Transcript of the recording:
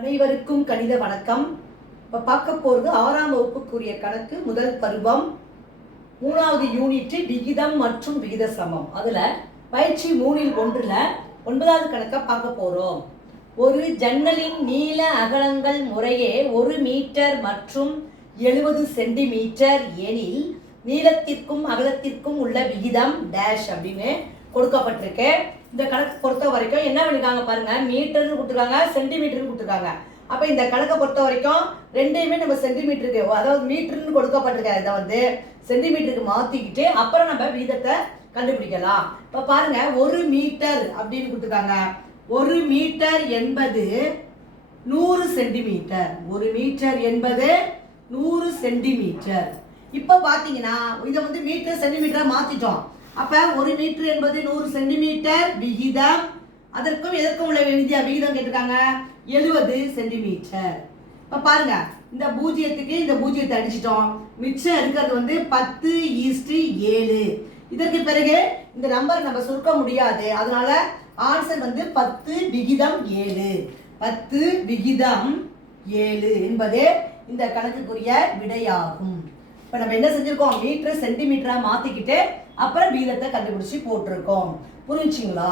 அனைவருக்கும் கணித வணக்கம். இப்போ பார்க்க போகிறது 6ஆம் வகுப்புக்குரிய கணக்கு முதல் பருவம் 3வது யூனிட் விகிதம் மற்றும் விகித சமம். அதில் பயிற்சி 3இல் 1ல் 9வது கணக்கை பார்க்க போகிறோம். ஒரு ஜன்னலின் நீள அகலங்கள் முறையே 1 மீட்டர் மற்றும் 70 சென்டிமீட்டர் எனில் நீளத்திற்கும் அகலத்திற்கும் உள்ள விகிதம் டேஷ் அப்படின்னு கொடுக்கப்பட்டிருக்கு. இந்த கணக்கு பொறுத்த வரைக்கும் என்ன பண்ணிருக்காங்க பாருங்க, மீட்டர்னு கொடுத்துருக்காங்க, சென்டிமீட்டர்னு கொடுத்துருக்காங்க. அப்போ இந்த கணக்கை பொறுத்த வரைக்கும் ரெண்டையுமே நம்ம சென்டிமீட்டருக்கு, அதாவது மீட்டர்னு கொடுக்கப்பட்டிருக்க இதை வந்து சென்டிமீட்டருக்கு மாற்றிக்கிட்டு அப்புறம் நம்ம விகிதத்தை கண்டுபிடிக்கலாம். இப்போ பாருங்க, 1 மீட்டர் அப்படின்னு கொடுத்துருக்காங்க. 1 மீட்டர் என்பது 100 சென்டிமீட்டர். 1 மீட்டர் என்பது 100 சென்டிமீட்டர். இப்போ பார்த்தீங்கன்னா இதை வந்து மீட்டர் சென்டிமீட்டராக மாற்றிட்டோம். அப்போ 1 மீட்டர் என்பது 100 சென்டிமீட்டர். விகிதம் அதற்கும் எதற்கும் உள்ள விகிதம் கேட்டிருக்காங்க 70 சென்டிமீட்டர். இப்போ பாருங்க, இந்த பூஜ்ஜியத்துக்கு இந்த பூஜ்ஜியத்தை அடிச்சிட்டோம். மிச்சம் இருக்கிறது வந்து 10:7. இதற்கு பிறகு இந்த நம்பர் நம்ம சுருக்க முடியாது, அதனால ஆன்சர் வந்து 10 விகிதம் 7. 10 விகிதம் 7 என்பது இந்த கணக்குக்குரிய விடையாகும். இப்போ நம்ம என்ன செஞ்சிருக்கோம், மீட்டர் சென்டிமீட்டரா மாத்திக்கிட்டு அப்புறம் விகிதத்தை கண்டுபிடிச்சு போட்டிருக்கோம். புரிஞ்சுங்களா?